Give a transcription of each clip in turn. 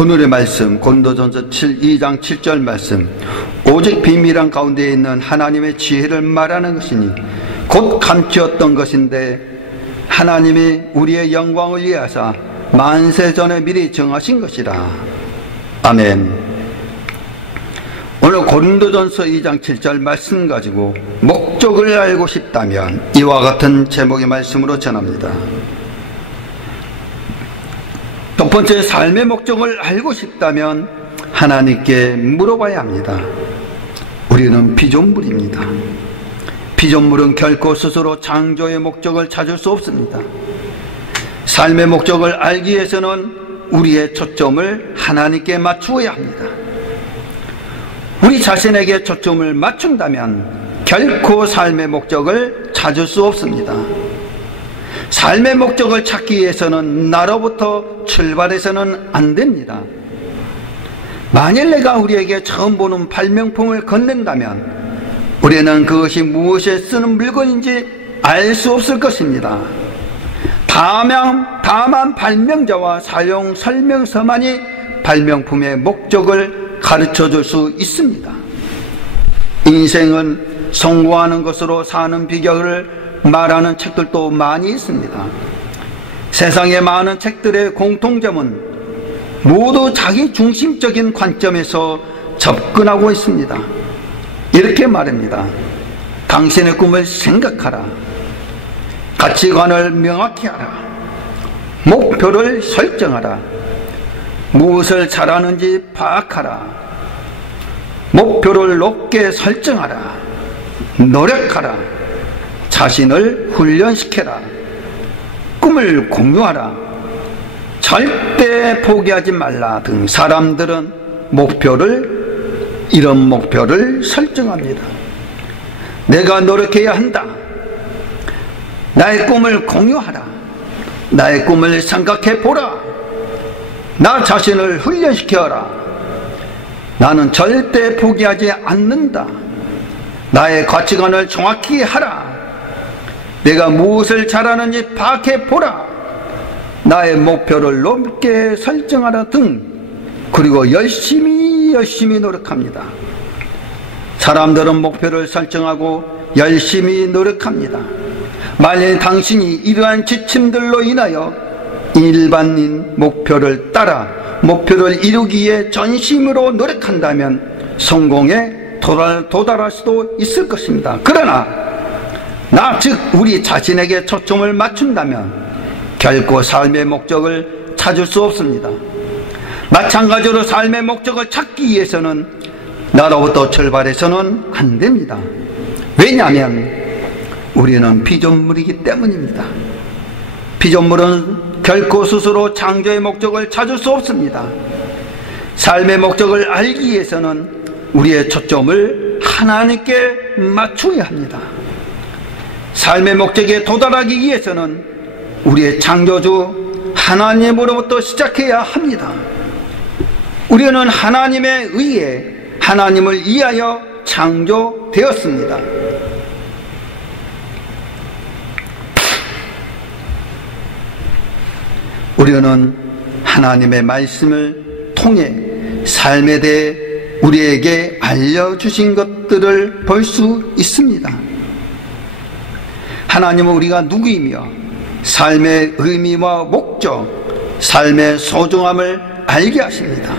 오늘의 말씀 고린도전서 2장 7절 말씀, 오직 비밀한 가운데 있는 하나님의 지혜를 말하는 것이니 곧 감추었던 것인데 하나님이 우리의 영광을 위하사 만세 전에 미리 정하신 것이라. 아멘. 오늘 고린도전서 2장 7절 말씀 가지고 목적을 알고 싶다면 이와 같은 제목의 말씀으로 전합니다. 첫 번째, 삶의 목적을 알고 싶다면 하나님께 물어봐야 합니다. 우리는 피조물입니다. 피조물은 결코 스스로 창조의 목적을 찾을 수 없습니다. 삶의 목적을 알기 위해서는 우리의 초점을 하나님께 맞추어야 합니다. 우리 자신에게 초점을 맞춘다면 결코 삶의 목적을 찾을 수 없습니다. 삶의 목적을 찾기 위해서는 나로부터 출발해서는 안 됩니다. 만일 내가 우리에게 처음 보는 발명품을 건넨다면 우리는 그것이 무엇에 쓰는 물건인지 알 수 없을 것입니다. 다만 발명자와 사용 설명서만이 발명품의 목적을 가르쳐 줄 수 있습니다. 인생은 성공하는 것으로 사는 비결을 말하는 책들도 많이 있습니다. 세상의 많은 책들의 공통점은 모두 자기 중심적인 관점에서 접근하고 있습니다. 이렇게 말합니다. 당신의 꿈을 생각하라. 가치관을 명확히 하라. 목표를 설정하라. 무엇을 잘하는지 파악하라. 목표를 높게 설정하라. 노력하라. 자신을 훈련시켜라. 꿈을 공유하라. 절대 포기하지 말라 등 사람들은 이런 목표를 설정합니다. 내가 노력해야 한다. 나의 꿈을 공유하라. 나의 꿈을 생각해 보라. 나 자신을 훈련시켜라. 나는 절대 포기하지 않는다. 나의 가치관을 정확히 하라. 내가 무엇을 잘하는지 파악해 보라. 나의 목표를 높게 설정하라 등, 그리고 열심히 노력합니다. 사람들은 목표를 설정하고 열심히 노력합니다. 만일 당신이 이러한 지침들로 인하여 일반인 목표를 따라 목표를 이루기 위해 전심으로 노력한다면 성공에 도달할 수도 있을 것입니다. 그러나 즉 우리 자신에게 초점을 맞춘다면 결코 삶의 목적을 찾을 수 없습니다. 마찬가지로 삶의 목적을 찾기 위해서는 나로부터 출발해서는 안 됩니다. 왜냐하면 우리는 피조물이기 때문입니다. 피조물은 결코 스스로 창조의 목적을 찾을 수 없습니다. 삶의 목적을 알기 위해서는 우리의 초점을 하나님께 맞추어야 합니다. 삶의 목적에 도달하기 위해서는 우리의 창조주 하나님으로부터 시작해야 합니다. 우리는 하나님에 의해 하나님을 위하여 창조되었습니다. 우리는 하나님의 말씀을 통해 삶에 대해 우리에게 알려주신 것들을 볼 수 있습니다. 하나님은 우리가 누구이며 삶의 의미와 목적, 삶의 소중함을 알게 하십니다.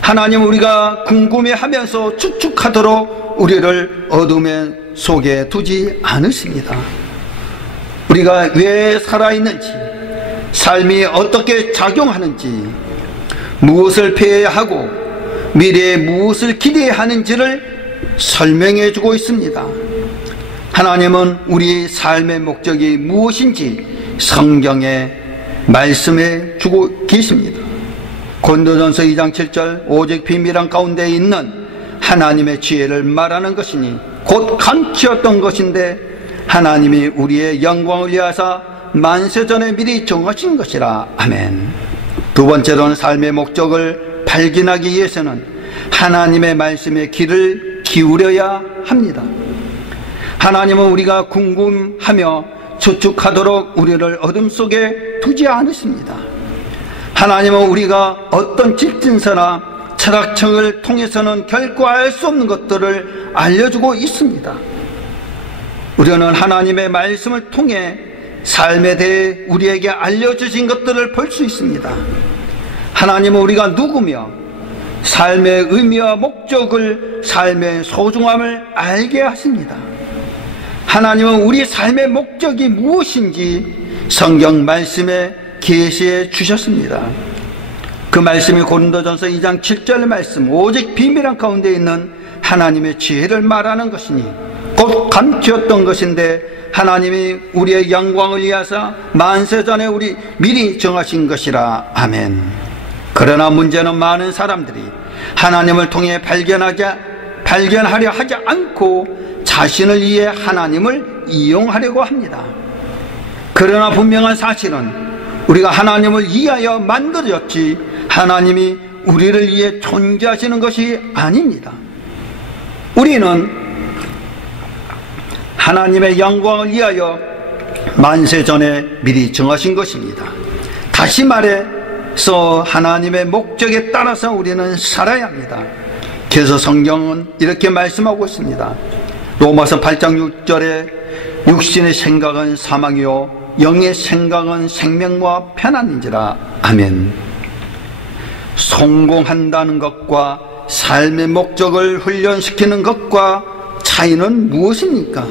하나님은 우리가 궁금해하면서 추측하도록 우리를 어둠의 속에 두지 않으십니다. 우리가 왜 살아있는지, 삶이 어떻게 작용하는지, 무엇을 피해야 하고 미래에 무엇을 기대해야 하는지를 설명해 주고 있습니다. 하나님은 우리 삶의 목적이 무엇인지 성경에 말씀해 주고 계십니다. 고린도전서 2장 7절, 오직 비밀한 가운데 있는 하나님의 지혜를 말하는 것이니 곧 감추었던 것인데 하나님이 우리의 영광을 위하사 만세전에 미리 정하신 것이라. 아멘. 두 번째로는 삶의 목적을 발견하기 위해서는 하나님의 말씀에 귀를 기울여야 합니다. 하나님은 우리가 궁금하며 추측하도록 우리를 어둠 속에 두지 않으십니다. 하나님은 우리가 어떤 직진서나 철학책을 통해서는 결코 알 수 없는 것들을 알려주고 있습니다. 우리는 하나님의 말씀을 통해 삶에 대해 우리에게 알려주신 것들을 볼 수 있습니다. 하나님은 우리가 누구며 삶의 의미와 목적을, 삶의 소중함을 알게 하십니다. 하나님은 우리 삶의 목적이 무엇인지 성경 말씀에 계시해 주셨습니다. 그 말씀이 고린도전서 2장 7절 말씀, 오직 비밀한 가운데 있는 하나님의 지혜를 말하는 것이니 곧 감추었던 것인데 하나님이 우리의 영광을 위하사 만세전에 우리 미리 정하신 것이라. 아멘. 그러나 문제는 많은 사람들이 하나님을 통해 발견하려 하지 않고 자신을 위해 하나님을 이용하려고 합니다. 그러나 분명한 사실은 우리가 하나님을 위하여 만들어졌지 하나님이 우리를 위해 존재하시는 것이 아닙니다. 우리는 하나님의 영광을 위하여 만세전에 미리 정하신 것입니다. 다시 말해서 하나님의 목적에 따라서 우리는 살아야 합니다. 그래서 성경은 이렇게 말씀하고 있습니다. 로마서 8장 6절에 육신의 생각은 사망이요 영의 생각은 생명과 편안인지라. 아멘. 성공한다는 것과 삶의 목적을 훈련시키는 것과 차이는 무엇입니까?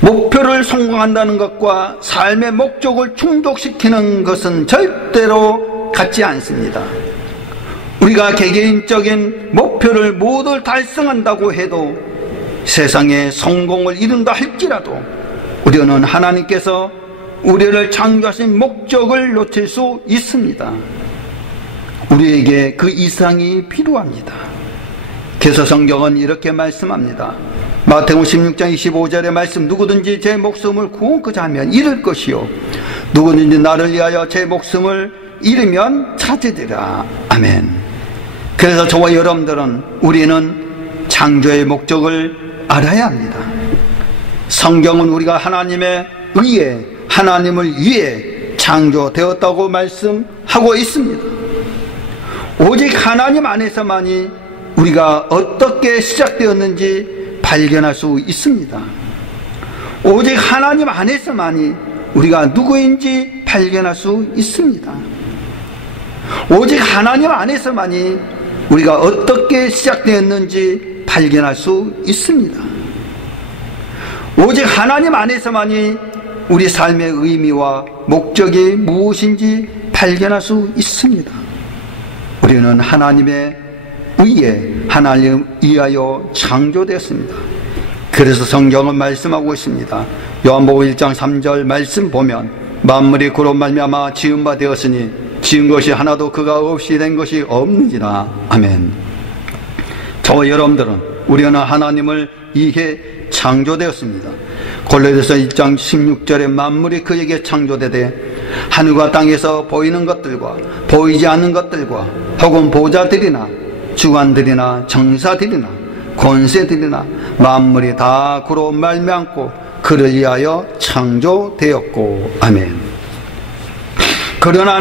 목표를 성공한다는 것과 삶의 목적을 충족시키는 것은 절대로 같지 않습니다. 우리가 개개인적인 목표를 모두 달성한다고 해도 세상에 성공을 이룬다 할지라도 우리는 하나님께서 우리를 창조하신 목적을 놓칠 수 있습니다. 우리에게 그 이상이 필요합니다. 그래서 성경은 이렇게 말씀합니다. 마태복음 16장 25절의 말씀, 누구든지 제 목숨을 구원코자 하면 잃을 것이요 누구든지 나를 위하여 제 목숨을 잃으면 찾으리라. 아멘. 그래서 저와 여러분들은 우리는 창조의 목적을 알아야 합니다. 성경은 우리가 하나님의 의에, 하나님을 위해 창조되었다고 말씀하고 있습니다. 오직 하나님 안에서만이 우리가 어떻게 시작되었는지 발견할 수 있습니다. 오직 하나님 안에서만이 우리가 누구인지 발견할 수 있습니다. 오직 하나님 안에서만이 우리가 어떻게 시작되었는지 발견할 수 있습니다. 오직 하나님 안에서만이 우리 삶의 의미와 목적이 무엇인지 발견할 수 있습니다. 우리는 하나님의 의에, 하나님 위하여 창조되었습니다. 그래서 성경은 말씀하고 있습니다. 요한복음 1장 3절 말씀 보면 만물이 그로 말미암아 지은 바 되었으니 지은 것이 하나도 그가 없이 된 것이 없느니라. 아멘. 저와 여러분들은 우리는 하나님을 위해 창조되었습니다. 골로새서 1장 16절에 만물이 그에게 창조되되 하늘과 땅에서 보이는 것들과 보이지 않는 것들과 혹은 보좌들이나 주관들이나 정사들이나 권세들이나 만물이 다 그로 말미암고 그를 위하여 창조되었고. 아멘. 그러나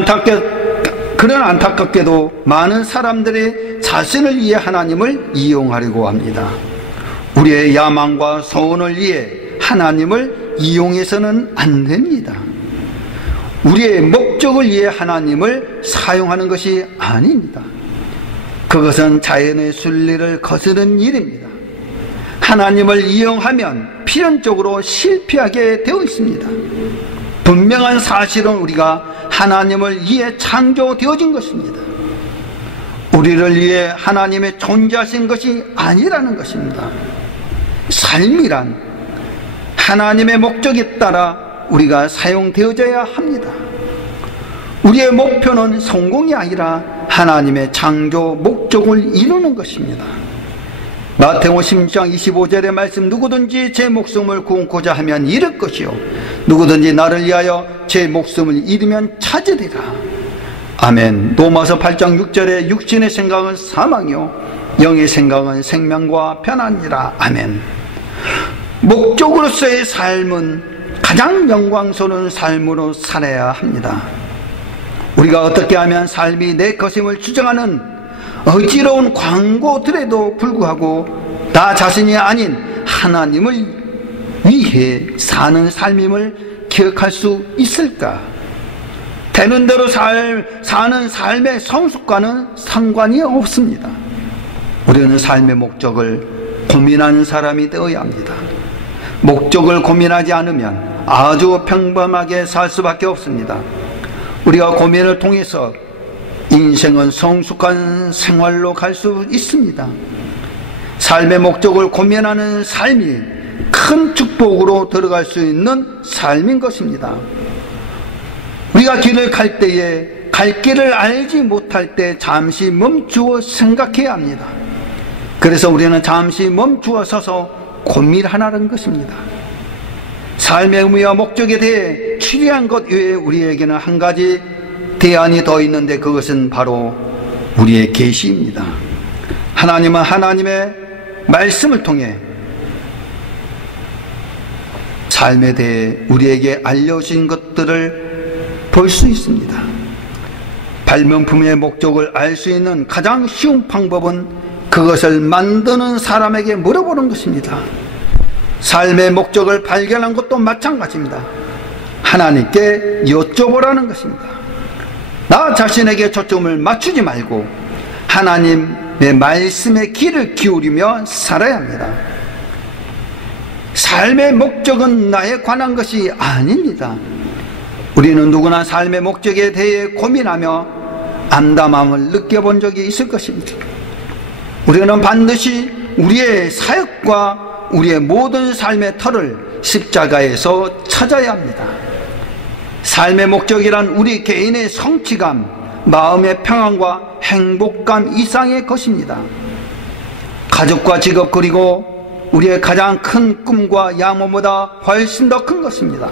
안타깝게도 많은 사람들이 자신을 위해 하나님을 이용하려고 합니다. 우리의 야망과 소원을 위해 하나님을 이용해서는 안 됩니다. 우리의 목적을 위해 하나님을 사용하는 것이 아닙니다. 그것은 자연의 순리를 거스른 일입니다. 하나님을 이용하면 필연적으로 실패하게 되어 있습니다. 분명한 사실은 우리가 하나님을 위해 창조되어진 것입니다. 우리를 위해 하나님의 존재하신 것이 아니라는 것입니다. 삶이란 하나님의 목적에 따라 우리가 사용되어져야 합니다. 우리의 목표는 성공이 아니라 하나님의 창조 목적을 이루는 것입니다. 마태복음 16장 25절의 말씀, 누구든지 제 목숨을 구원코자 하면 잃을 것이요 누구든지 나를 위하여 제 목숨을 잃으면 찾으리라. 아멘. 로마서 8장 6절에 육신의 생각은 사망이요 영의 생각은 생명과 편안이라. 아멘. 목적으로서의 삶은 가장 영광스러운 삶으로 살아야 합니다. 우리가 어떻게 하면 삶이 내 것임을 주장하는 어지러운 광고들에도 불구하고 나 자신이 아닌 하나님을 위해 사는 삶임을 기억할 수 있을까? 되는 대로 사는 삶의 성숙과는 상관이 없습니다. 우리는 삶의 목적을 고민하는 사람이 되어야 합니다. 목적을 고민하지 않으면 아주 평범하게 살 수밖에 없습니다. 우리가 고민을 통해서 인생은 성숙한 생활로 갈 수 있습니다. 삶의 목적을 고민하는 삶이 큰 축복으로 들어갈 수 있는 삶인 것입니다. 우리가 길을 갈 때에 갈 길을 알지 못할 때 잠시 멈추어 생각해야 합니다. 그래서 우리는 잠시 멈추어 서서 고민하라는 것입니다. 삶의 의미와 목적에 대해 추리한 것 외에 우리에게는 한 가지 대안이 더 있는데 그것은 바로 우리의 계시입니다. 하나님은 하나님의 말씀을 통해 삶에 대해 우리에게 알려주신 것들을 볼 수 있습니다. 발명품의 목적을 알 수 있는 가장 쉬운 방법은 그것을 만드는 사람에게 물어보는 것입니다. 삶의 목적을 발견한 것도 마찬가지입니다. 하나님께 여쭤보라는 것입니다. 나 자신에게 초점을 맞추지 말고 하나님의 말씀에 귀를 기울이며 살아야 합니다. 삶의 목적은 나에 관한 것이 아닙니다. 우리는 누구나 삶의 목적에 대해 고민하며 암담함을 느껴본 적이 있을 것입니다. 우리는 반드시 우리의 사역과 우리의 모든 삶의 터를 십자가에서 찾아야 합니다. 삶의 목적이란 우리 개인의 성취감, 마음의 평안과 행복감 이상의 것입니다. 가족과 직업 그리고 우리의 가장 큰 꿈과 야망보다 훨씬 더 큰 것입니다.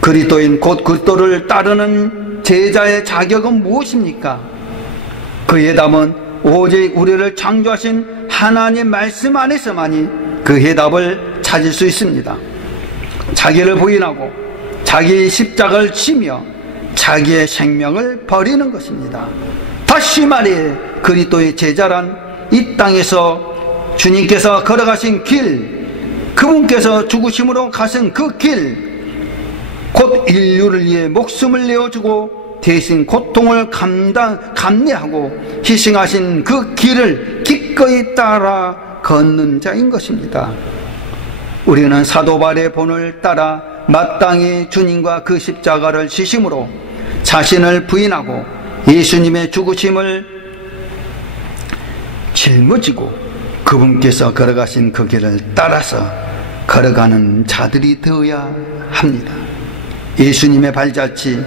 그리스도인 곧 그리스도를 따르는 제자의 자격은 무엇입니까? 그의 답은 오직 우리를 창조하신 하나님 말씀 안에서만이 그 해답을 찾을 수 있습니다. 자기를 부인하고 자기 십자가를 지며 자기의 생명을 버리는 것입니다. 다시 말해 그리스도의 제자란 이 땅에서 주님께서 걸어가신 길, 그분께서 죽으심으로 가신 그 길, 곧 인류를 위해 목숨을 내어주고 대신 고통을 감내하고 희생하신 그 길을 기꺼이 따라 걷는 자인 것입니다. 우리는 사도 바울의 본을 따라 마땅히 주님과 그 십자가를 지심으로 자신을 부인하고 예수님의 죽으심을 짊어지고 그분께서 걸어가신 그 길을 따라서 걸어가는 자들이 되어야 합니다. 예수님의 발자취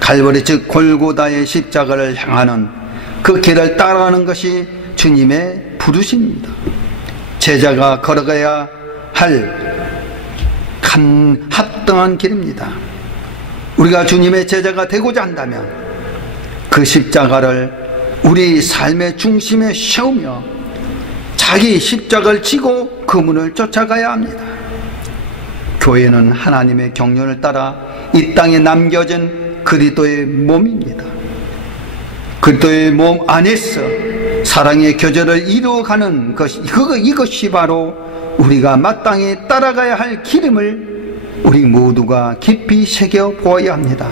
갈보리 즉 골고다의 십자가를 향하는 그 길을 따라가는 것이 주님의 부르심입니다. 제자가 걸어가야 할 합당한 길입니다. 우리가 주님의 제자가 되고자 한다면 그 십자가를 우리 삶의 중심에 세우며 자기 십자가를 지고 그분을 쫓아가야 합니다. 교회는 하나님의 경륜을 따라 이 땅에 남겨진 그리스도의 몸입니다. 그리스도의 몸 안에서 사랑의 교제를 이루어가는 것이 이것이 바로 우리가 마땅히 따라가야 할 길임을 우리 모두가 깊이 새겨 보아야 합니다.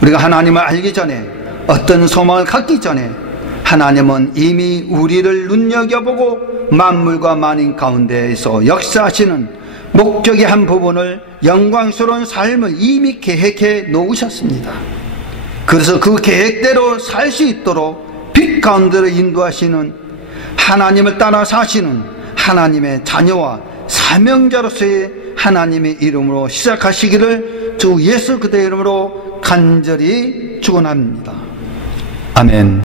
우리가 하나님을 알기 전에 어떤 소망을 갖기 전에 하나님은 이미 우리를 눈여겨보고 만물과 만인 가운데에서 역사하시는 목적의 한 부분을 영광스러운 삶을 이미 계획해 놓으셨습니다. 그래서 그 계획대로 살 수 있도록 빛 가운데로 인도하시는 하나님을 따라 사시는 하나님의 자녀와 사명자로서의 하나님의 이름으로 시작하시기를 주 예수 그리스도의 이름으로 간절히 축원합니다. 아멘.